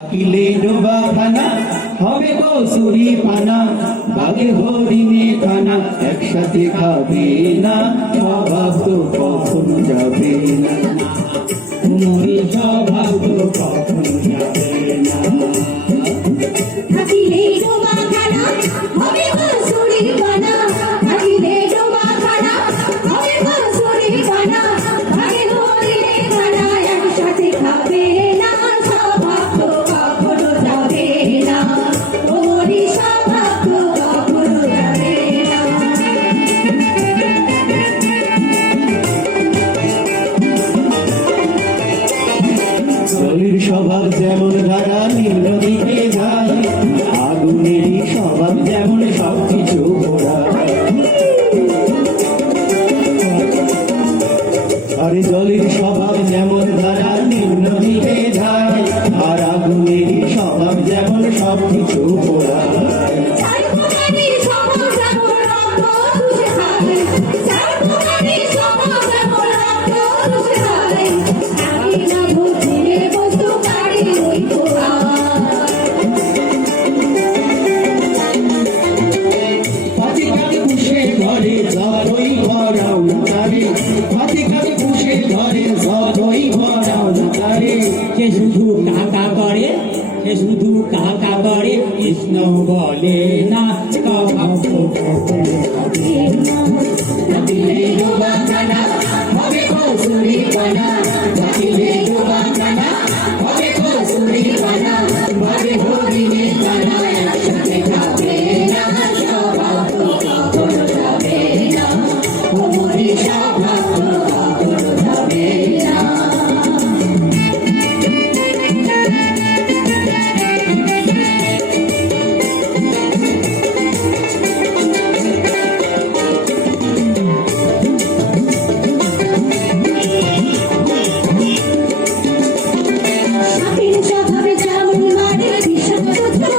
কিলে ডোবা খানা হবে কসুরি পানা বাঘে হরিণে খানা একসাথে খাবে না স্বভাব তো কখন যাবে না তোমার স্বভাব তো কখন যাবে না থাকিলে ডোবা খানা হবে কসুরি পানা থাকিলে ডোবা খানা হবে কসুরি পানা বাঘে হরিণে খানা একসাথে খাবে না স্বভাব তো কখনো যাবে না ওরি স্বভাব তো কখনো যাবে না জলের স্বভাব যেমন ধারা নিম্ন দিকে যায় আগুনেরই স্বভাব যেমন সবকিছু ঘোরা আরে জলের স্বভাব যেমন ধারা নিম্ন দিকে যায় আর আগুনেরই স্বভাব যেমন সবকিছু ঘোরা সার্বভৌমের স্বভাব যেমন রক্ত চুষে খায় সার্বভৌমের স্বভাব যেমন রক্ত চুষে খায় একই না বুঝিয়ে বস্তু কারি ওই পোড়া পাতিকাকে পুষে ঘরে যতই ভরাও না তারে পাতিকাকে পুষে ঘরে যতই ভরাও না তারে সে শুধু কাকা করে সে শুধু কাকা করে কৃষ্ণ বলে না থাকিলে ডোবা খানা হবে কসুরি পানা থাকিলে ডোবা খানা হবে কসুরি পানা বাঘে হরিণে খানা একসাথে খাবে না স্বভাব তো কখনো যাবে না তোমার স্বভাব তো কখনো যাবে না সাথীর স্বভাব যেমন মারে ভীষণ পুত্র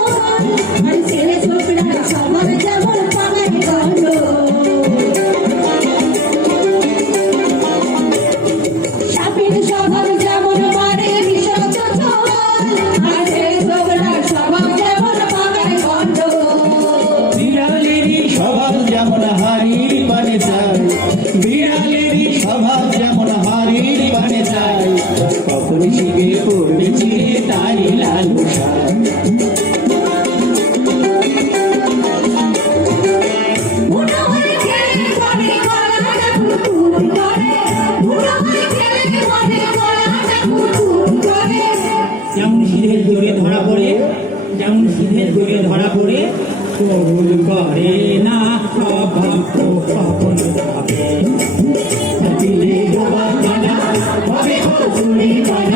আর ছেলে ছোকরা স্বভাব যেমন পাগায় গন্ধ সাপের স্বভাব যেমন মারে ভীষণ পুত্র আর ছেলে ছোকরা স্বভাব যেমন পাগায় গন্ধ বিড়ালেরই স্বভাব যেমন হাড়ির পানে যায় বিড়ালেরই স্বভাব যেমন হাড়ির পানে যায় কখন শিখে পড়বে চিরে তাই লালসা বুড়ো হয়ে খেলে করে গলাটা কুকুর করে বুড়ো হয়ে খেলে করে গলাটা কুকুর করে যেমন সিধের জোরে ধরা পড়ে যেমন সিধের জোরে ধরা পড়ে কবুল করে না স্বভাব তো কখনো যাবে থাকিলে ডোবা খানা হবে কসুরি পানা